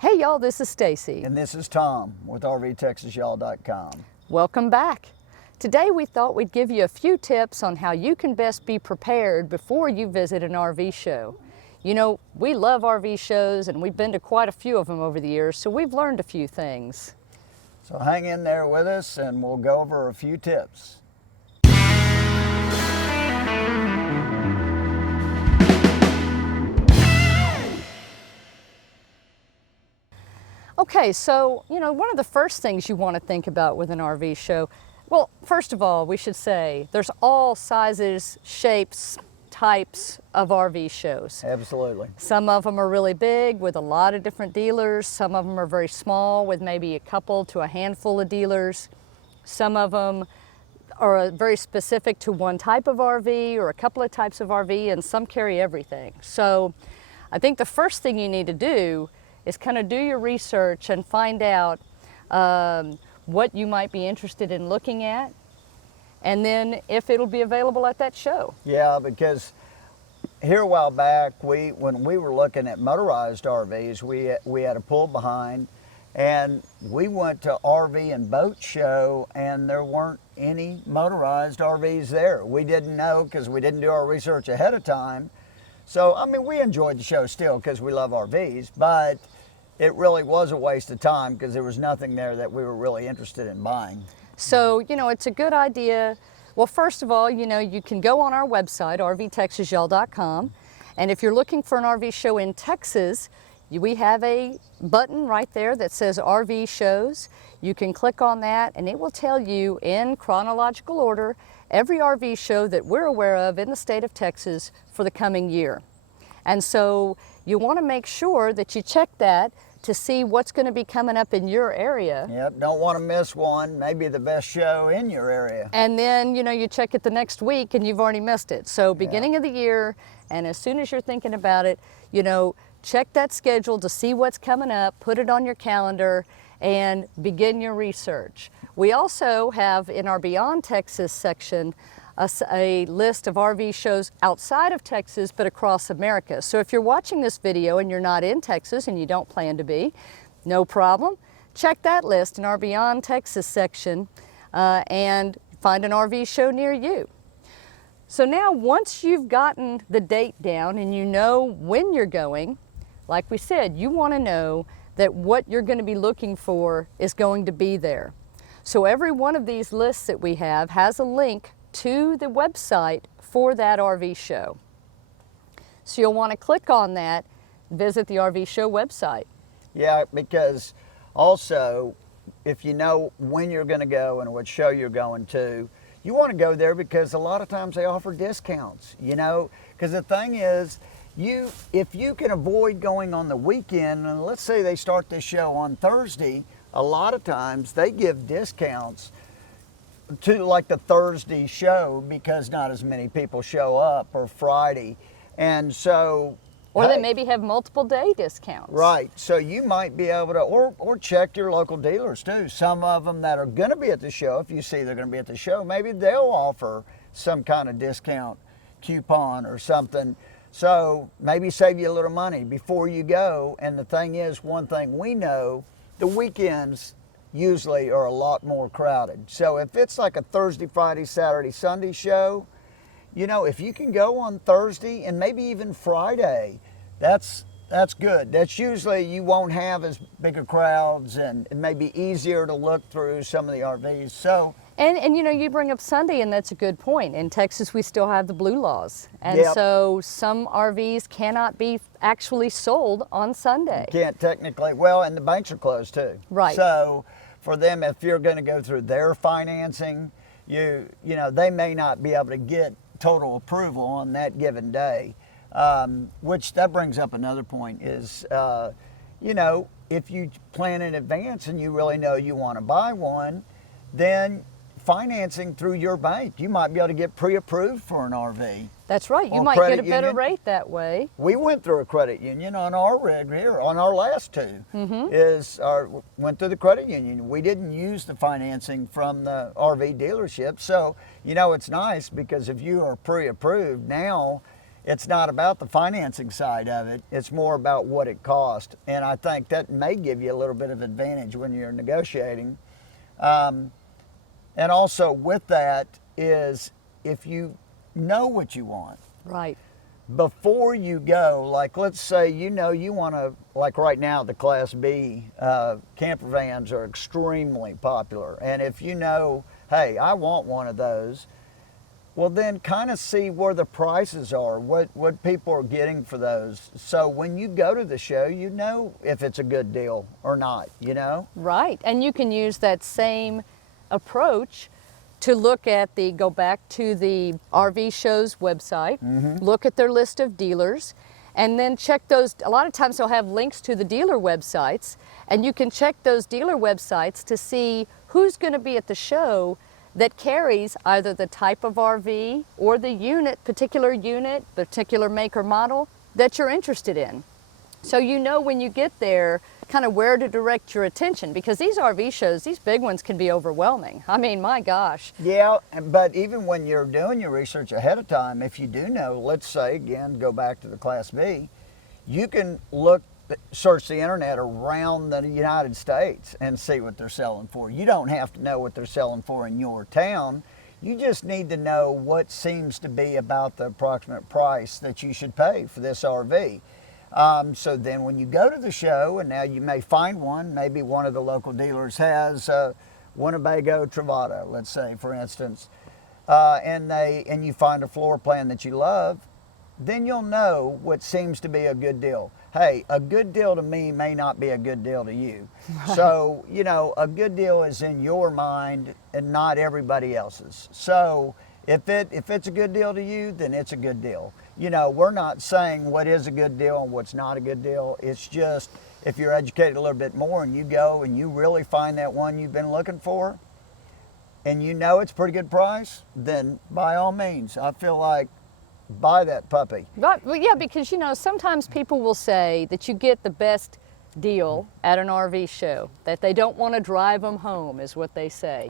Hey y'all, this is Stacy. And this is Tom with RVTexasYall.com. Welcome back. Today we thought we'd give you a few tips on how you can best be prepared before you visit an RV show. You know, we love RV shows and we've been to quite a few of them over the years, so we've learned a few things. So hang in there with us and we'll go over a few tips. Okay, so, one of the first things you want to think about with an RV show, well, first of all, we should say there's all sizes, shapes, types of RV shows. Absolutely. Some of them are really big with a lot of different dealers. Some of them are very small with maybe a couple to a handful of dealers. Some of them are very specific to one type of RV or a couple of types of RV, and some carry everything. So I think the first thing you need to do is kind of do your research and find out what you might be interested in looking at, and then if it'll be available at that show. Yeah, because here a while back, when we were looking at motorized RVs, we had a pull behind, and we went to RV and boat show, and there weren't any motorized RVs there. We didn't know because we didn't do our research ahead of time. So, I mean, we enjoyed the show still because we love RVs, but it really was a waste of time because there was nothing there that we were really interested in buying. So, it's a good idea. Well, first of all, you can go on our website, RVTexasYall.com, and if you're looking for an RV show in Texas, we have a button right there that says RV shows. You can click on that and it will tell you in chronological order every RV show that we're aware of in the state of Texas for the coming year. And so you want to make sure that you check that to see what's going to be coming up in your area. Yep, don't want to miss one, maybe the best show in your area. And then, you check it the next week and you've already missed it. So beginning of the year, and as soon as you're thinking about it, check that schedule to see what's coming up, put it on your calendar, and begin your research. We also have in our Beyond Texas section a list of RV shows outside of Texas but across America. So if you're watching this video and you're not in Texas and you don't plan to be, no problem. Check that list in our Beyond Texas section and find an RV show near you. So now once you've gotten the date down and you know when you're going, like we said, you want to know that what you're going to be looking for is going to be there. So every one of these lists that we have has a link to the website for that RV show. So you'll want to click on that, visit the RV show website. Yeah, because also if you know when you're going to go and what show you're going to, you want to go there because a lot of times they offer discounts, because the thing is, if you can avoid going on the weekend, and let's say they start this show on Thursday, a lot of times they give discounts to like the Thursday show because not as many people show up, or Friday. And so, or they maybe have multiple day discounts. Right, so you might be able to, or check your local dealers too. Some of them that are going to be at the show, if you see they're going to be at the show, maybe they'll offer some kind of discount coupon or something. So maybe save you a little money before you go. And the thing is, one thing we know, the weekends usually are a lot more crowded. So if it's like a Thursday, Friday, Saturday, Sunday show, if you can go on Thursday and maybe even Friday, that's good. That's usually, you won't have as big of crowds, and it may be easier to look through some of the RVs. So and you bring up Sunday, and that's a good point. In Texas, we still have the blue laws. And so some RVs cannot be actually sold on Sunday. Can't technically, and the banks are closed too. Right. So for them, if you're going to go through their financing, they may not be able to get total approval on that given day. Which that brings up another point is, if you plan in advance and you really know you want to buy one, then financing through your bank, you might be able to get pre-approved for an RV. That's right. You might get a better rate that way. We went through a credit union on our rig here, on our last two. Went through the credit union. We didn't use the financing from the RV dealership. So, it's nice because if you are pre-approved now, it's not about the financing side of it. It's more about what it costs. And I think that may give you a little bit of advantage when you're negotiating. And also with that is if you know what you want. Right. Before you go, like let's say you want to, like right now the Class B camper vans are extremely popular. And if you know, hey, I want one of those, well then kind of see where the prices are, what people are getting for those. So when you go to the show, you know if it's a good deal or not, Right. And you can use that same approach to go back to the RV show's website, look at their list of dealers, and then check those. A lot of times they'll have links to the dealer websites, and you can check those dealer websites to see who's going to be at the show that carries either the type of RV or the particular make or model that you're interested in. So you know when you get there kind of where to direct your attention, because these RV shows, these big ones, can be overwhelming. I mean, my gosh. Yeah, but even when you're doing your research ahead of time, if you do know, let's say, again, go back to the Class B, you can search the internet around the United States and see what they're selling for. You don't have to know what they're selling for in your town. You just need to know what seems to be about the approximate price that you should pay for this RV. So then when you go to the show, and now you may find one, maybe one of the local dealers has Winnebago Travato, let's say, for instance, and you find a floor plan that you love, then you'll know what seems to be a good deal. Hey, a good deal to me may not be a good deal to you. Right. So, a good deal is in your mind and not everybody else's. So if it's a good deal to you, then it's a good deal. We're not saying what is a good deal and what's not a good deal. It's just if you're educated a little bit more and you go and you really find that one you've been looking for and it's a pretty good price, then by all means, I feel like buy that puppy. But, well, yeah, because sometimes people will say that you get the best deal at an RV show, that they don't want to drive them home, is what they say.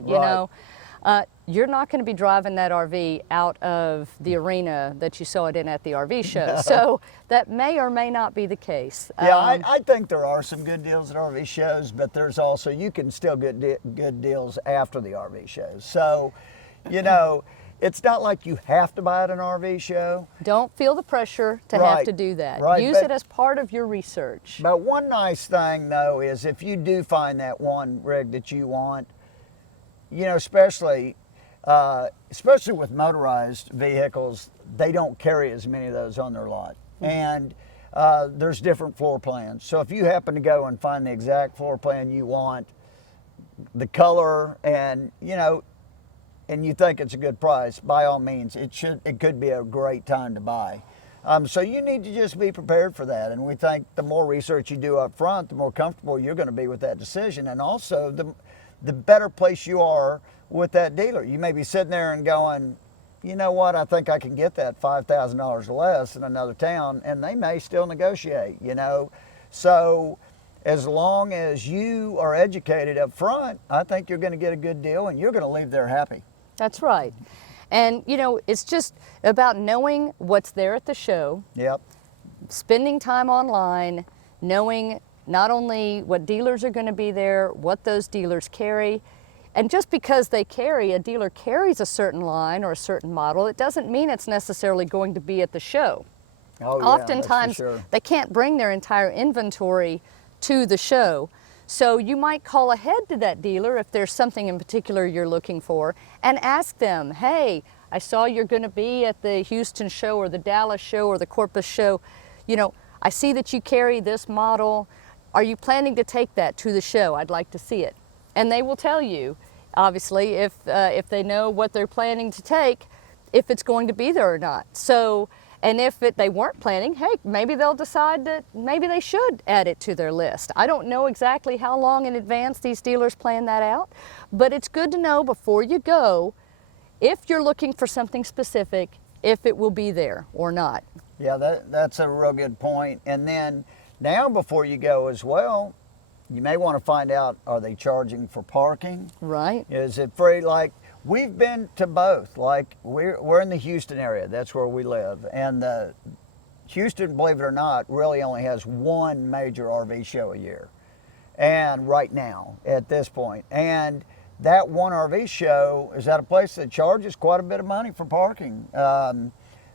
You're not going to be driving that RV out of the arena that you saw it in at the RV show. So that may or may not be the case. Yeah, I think there are some good deals at RV shows, but there's also, you can still get good deals after the RV shows. So, it's not like you have to buy at an RV show. Don't feel the pressure to have to do that. Right, Use it as part of your research. But one nice thing, though, is if you do find that one rig that you want, especially with motorized vehicles, they don't carry as many of those on their lot. And there's different floor plans. So if you happen to go and find the exact floor plan you want, the color, and and you think it's a good price, by all means, it could be a great time to buy. So you need to just be prepared for that. And we think the more research you do up front, the more comfortable you're going to be with that decision. And also the better place you are with that dealer. You may be sitting there and going, you know what, I think I can get that $5,000 less in another town, and they may still negotiate, So as long as you are educated up front, I think you're going to get a good deal and you're going to leave there happy. That's right. And, it's just about knowing what's there at the show. Yep. Spending time online, knowing not only what dealers are going to be there, what those dealers carry. And just because a dealer carries a certain line or a certain model, it doesn't mean it's necessarily going to be at the show. Oh, yeah, Oftentimes, that's for sure. They can't bring their entire inventory to the show. So you might call ahead to that dealer if there's something in particular you're looking for and ask them, hey, I saw you're going to be at the Houston show or the Dallas show or the Corpus show. I see that you carry this model. Are you planning to take that to the show? I'd like to see it. And they will tell you, obviously, if they know what they're planning to take, if it's going to be there or not. So, and if they weren't planning, hey, maybe they'll decide that maybe they should add it to their list. I don't know exactly how long in advance these dealers plan that out, but it's good to know before you go, if you're looking for something specific, if it will be there or not. Yeah, that's a real good point. And then now before you go as well, you may want to find out, are they charging for parking? Right. Is it free? Like We've been to both. Like we're in the Houston area. That's where we live, and Houston, believe it or not, really only has one major RV show a year, and right now at this point, and that one RV show is at a place that charges quite a bit of money for parking.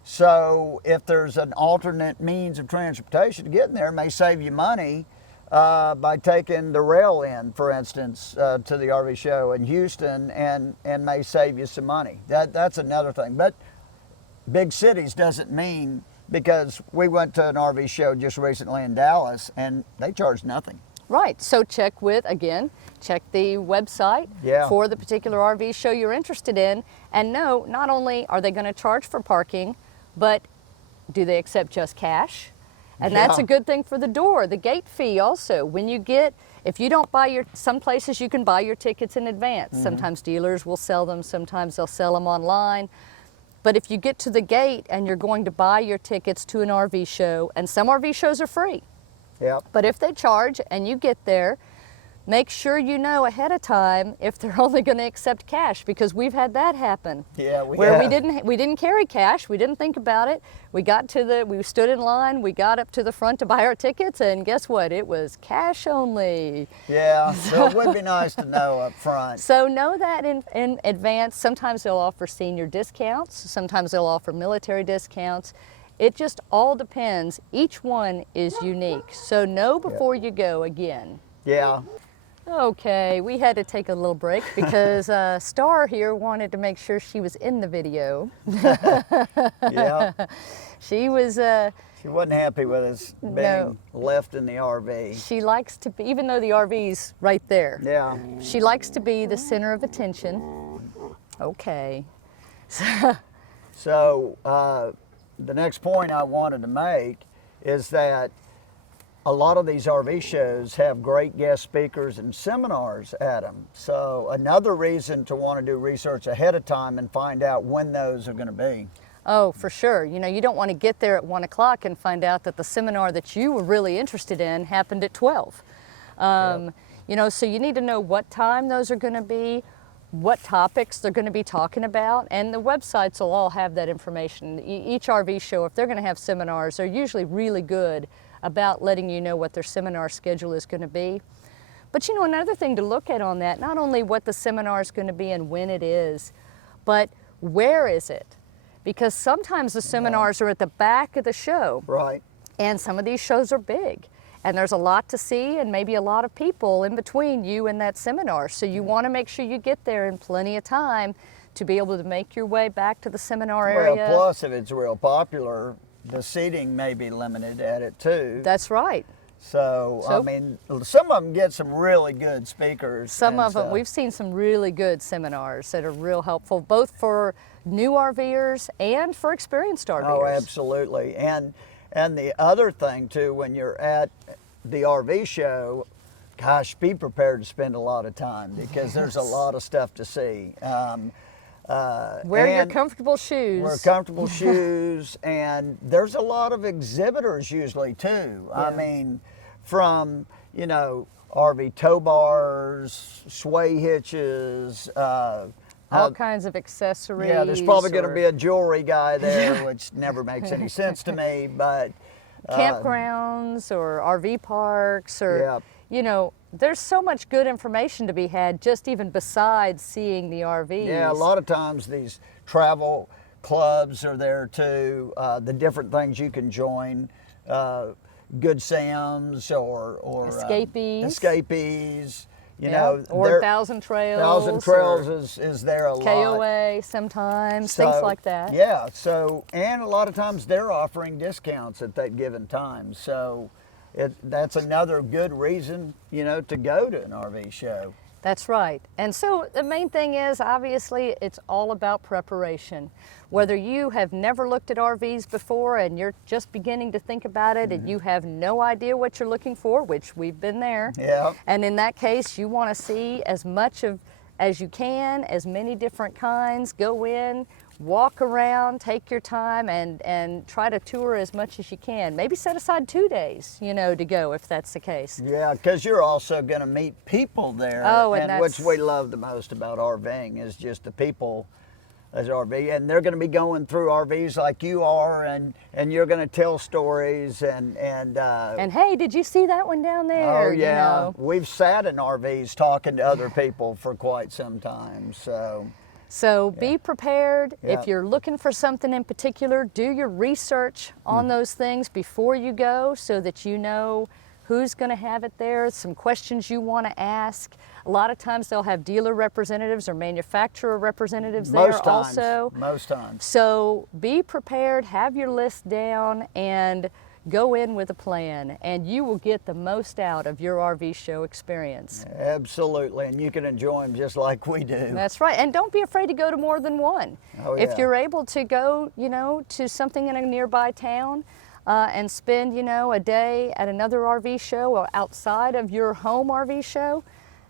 So if there's an alternate means of transportation to get in there, it may save you money by taking the rail in, for instance, to the RV show in Houston, and may save you some money. That's another thing. But big cities doesn't mean, because we went to an RV show just recently in Dallas, and they charge nothing. Right, so check the website for the particular RV show you're interested in, and know not only are they going to charge for parking, but do they accept just cash? And that's a good thing for the door. The gate fee also, if you don't buy some places you can buy your tickets in advance. Mm-hmm. Sometimes dealers will sell them, sometimes they'll sell them online. But if you get to the gate and you're going to buy your tickets to an RV show, and some RV shows are free. Yeah. But if they charge and you get there, make sure you know ahead of time if they're only going to accept cash, because we've had that happen. Yeah, we didn't carry cash. We didn't think about it. We stood in line. We got up to the front to buy our tickets, and guess what? It was cash only. Yeah, so it would be nice to know up front. So know that in advance. Sometimes they'll offer senior discounts. Sometimes they'll offer military discounts. It just all depends. Each one is unique. So know before you go again. Yeah. Okay, we had to take a little break because Star here wanted to make sure she was in the video. Yeah. She wasn't happy with us being left in the RV. She likes to be, even though the RV's right there. Yeah. She likes to be the center of attention. Okay. So the next point I wanted to make is that a lot of these RV shows have great guest speakers and seminars at them. So another reason to want to do research ahead of time and find out when those are going to be. Oh, for sure. You don't want to get there at 1 o'clock and find out that the seminar that you were really interested in happened at 12. So you need to know what time those are going to be, what topics they're going to be talking about, and the websites will all have that information. Each RV show, if they're going to have seminars, they're usually really good about letting you know what their seminar schedule is going to be. But another thing to look at on that, not only what the seminar is going to be and when it is, but where is it? Because sometimes the seminars are at the back of the show. Right. And some of these shows are big. And there's a lot to see and maybe a lot of people in between you and that seminar. So you want to make sure you get there in plenty of time to be able to make your way back to the seminar area. Well, plus if it's real popular, the seating may be limited at it too. That's right. So I mean, some of them get some really good speakers. Some of them, we've seen some really good seminars that are real helpful, both for new RVers and for experienced RVers. Oh, absolutely. And the other thing too, when you're at the RV show, gosh, be prepared to spend a lot of time because there's a lot of stuff to see. Wear your comfortable shoes. Wear comfortable shoes, and there's a lot of exhibitors usually too. Yeah. I mean, from RV tow bars, sway hitches, all kinds of accessories. Yeah, there's probably going to be a jewelry guy there, which never makes any sense to me. But campgrounds or RV parks, or there's so much good information to be had just even besides seeing the RVs. Yeah, a lot of times these travel clubs are there too. The different things you can join, Good Sam's or Escapees. Or Thousand Trails. Thousand Trails is there a lot. KOA sometimes, things like that. Yeah, and a lot of times they're offering discounts at that given time. So that's another good reason, to go to an RV show. That's right. And so the main thing is, obviously, it's all about preparation. Whether you have never looked at RVs before and you're just beginning to think about it, and you have no idea what you're looking for, which we've been there. Yeah. And in that case, you want to see as much as you can, as many different kinds, go in walk around, take your time, and try to tour as much as you can. Maybe set aside 2 days, you know, to go if that's the case. Yeah, because you're also going to meet people there. Oh, and which we love the most about RVing is just the people as RV, and they're going to be going through RVs like you are, and you're going to tell stories and hey, did you see that one down there? oh yeah, you know? we've sat in RVs talking to other people for quite some time. So be prepared. Yeah. If you're looking for something in particular, do your research on those things before you go so that you know who's going to have it there, some questions you want to ask. A lot of times they'll have dealer representatives or manufacturer representatives there also. Most times. So be prepared, have your list down, and go in with a plan, and you will get the most out of your RV show experience. Absolutely, and you can enjoy them just like we do. That's right, and don't be afraid to go to more than one. Oh, If yeah. you're able to go, you know, to something in a nearby town and spend, you know, a day at another RV show or outside of your home RV show,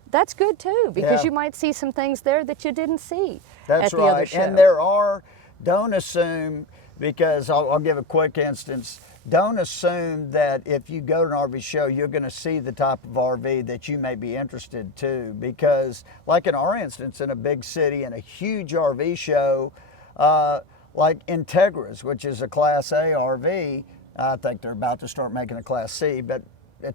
that's good too, because Yeah. you might see some things there that you didn't see That's at the other right, show. and there are, don't assume, because I'll give a quick instance, don't assume that if you go to an RV show, you're going to see the type of RV that you may be interested to, because like in our instance, in a big city and a huge RV show, like Integras, which is a Class A RV, I think they're about to start making a Class C, but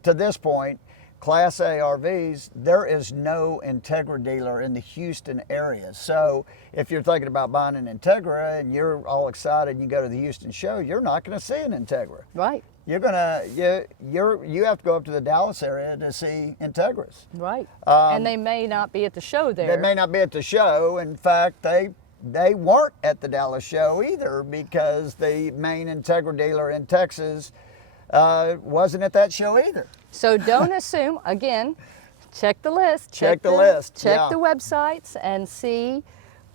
to this point, Class A RVs, there is no Integra dealer in the Houston area. So if you're thinking about buying an Integra and you're all excited and you go to the Houston show, you're not going to see an Integra. Right, You're gonna you have to go up to the Dallas area to see Integras. right. And they may not be at the show there. They may not be at the show. In fact, they weren't at the Dallas show either, because the main Integra dealer in Texas wasn't at that show either. So don't assume, again, check the list. Check the list, Check yeah. the websites and see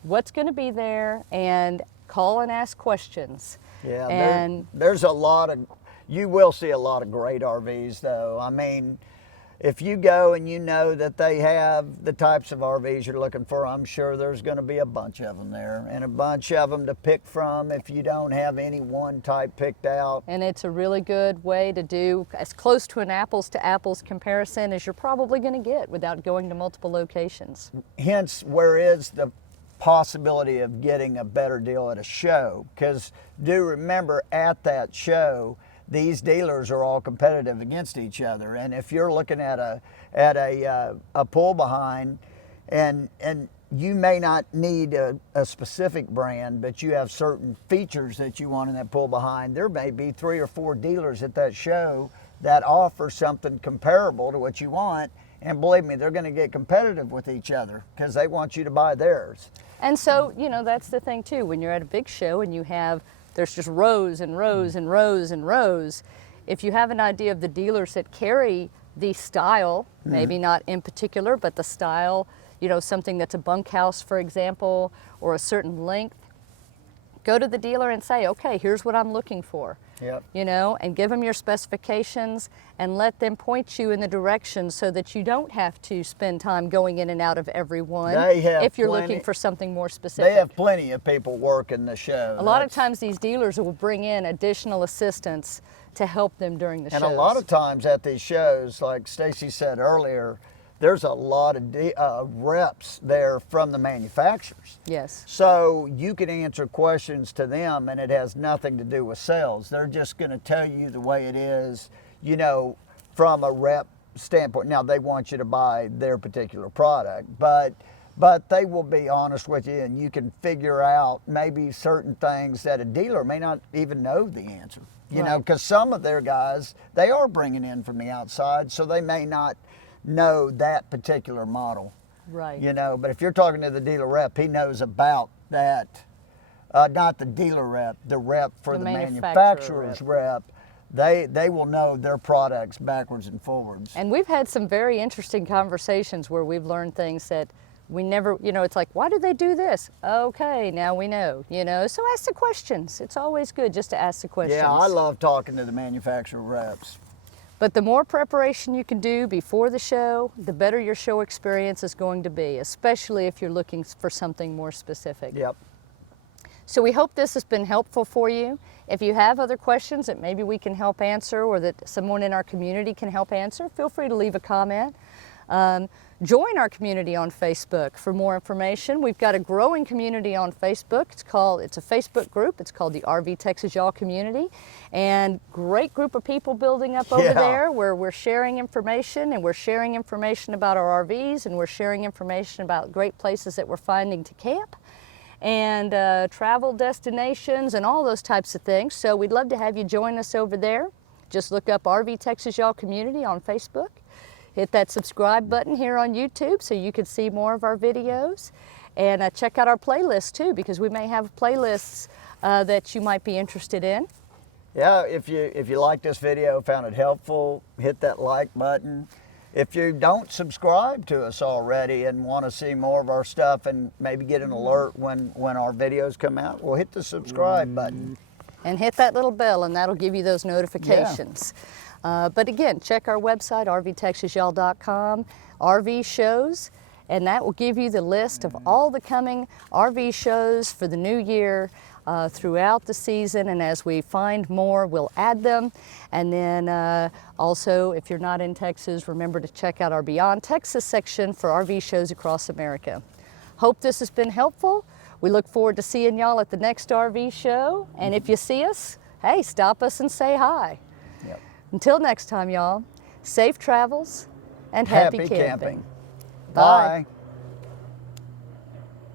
what's going to be there, and call and ask questions. Yeah, and there's a lot of, you will see a lot of great RVs though. I mean, if you go and you know that they have the types of RVs you're looking for, I'm sure there's going to be a bunch of them there, and a bunch of them to pick from if you don't have any one type picked out. and it's a really good way to do as close to an apples to apples comparison as you're probably going to get without going to multiple locations. Hence, where is the possibility of getting a better deal at a show? Because do remember, at that show, these dealers are all competitive against each other, and if you're looking at a pull behind, and you may not need a specific brand, but you have certain features that you want in that pull behind, there may be 3 or 4 dealers at that show that offer something comparable to what you want, and believe me, they're going to get competitive with each other because they want you to buy theirs. And so, you know, that's the thing too, when you're at a big show and there's just rows and rows and rows and rows, if you have an idea of the dealers that carry the style, maybe not in particular, but the style, you know, something that's a bunkhouse, for example, or a certain length, go to the dealer and say, okay, here's what I'm looking for. Yep. You know, and give them your specifications and let them point you in the direction so that you don't have to spend time going in and out of every one They have if you're plenty- looking for something more specific. They have plenty of people working the show. A lot of times these dealers will bring in additional assistants to help them during the And shows. a lot of times at these shows, like Stacy said earlier, there's a lot of reps there from the manufacturers. Yes. So you can answer questions to them, and it has nothing to do with sales. They're just going to tell you the way it is, you know, from a rep standpoint. Now, they want you to buy their particular product, but they will be honest with you, and you can figure out maybe certain things that a dealer may not even know the answer. You know, Right. because some of their guys, they are bringing in from the outside, so they may not know that particular model. Right. You know, but if you're talking to the dealer rep, he knows about that. Not the dealer rep, the rep for The the manufacturer manufacturer's rep. They will know their products backwards and forwards. And we've had some very interesting conversations where we've learned things that we never, you know, it's like, why do they do this? Okay, now we know, you know, so ask the questions. It's always good just to ask the questions. Yeah, I love talking to the manufacturer reps. But the more preparation you can do before the show, the better your show experience is going to be, especially if you're looking for something more specific. Yep. So we hope this has been helpful for you. If you have other questions that maybe we can help answer or that someone in our community can help answer, feel free to leave a comment. Join our community on Facebook for more information. We've got a growing community on Facebook. It's a Facebook group. It's called the RV Texas Y'all Community. And great group of people building up over there where we're sharing information, and we're sharing information about our RVs, and we're sharing information about great places that we're finding to camp, and travel destinations and all those types of things. So we'd love to have you join us over there. Just look up RV Texas Y'all Community on Facebook. Hit that subscribe button here on YouTube so you can see more of our videos. And check out our playlist too, because we may have playlists that you might be interested in. Yeah, if you liked this video, found it helpful, hit that like button. If you don't subscribe to us already and want to see more of our stuff and maybe get an alert when our videos come out, well, hit the subscribe button. And hit that little bell, and that'll give you those notifications. Yeah. But again, check our website, rvtexasyall.com, RV shows, and that will give you the list of all the coming RV shows for the new year throughout the season. And as we find more, we'll add them. And then also, if you're not in Texas, remember to check out our Beyond Texas section for RV shows across America. Hope this has been helpful. We look forward to seeing y'all at the next RV show. And if you see us, hey, stop us and say hi. Yep. Until next time, y'all, safe travels and happy camping. Bye.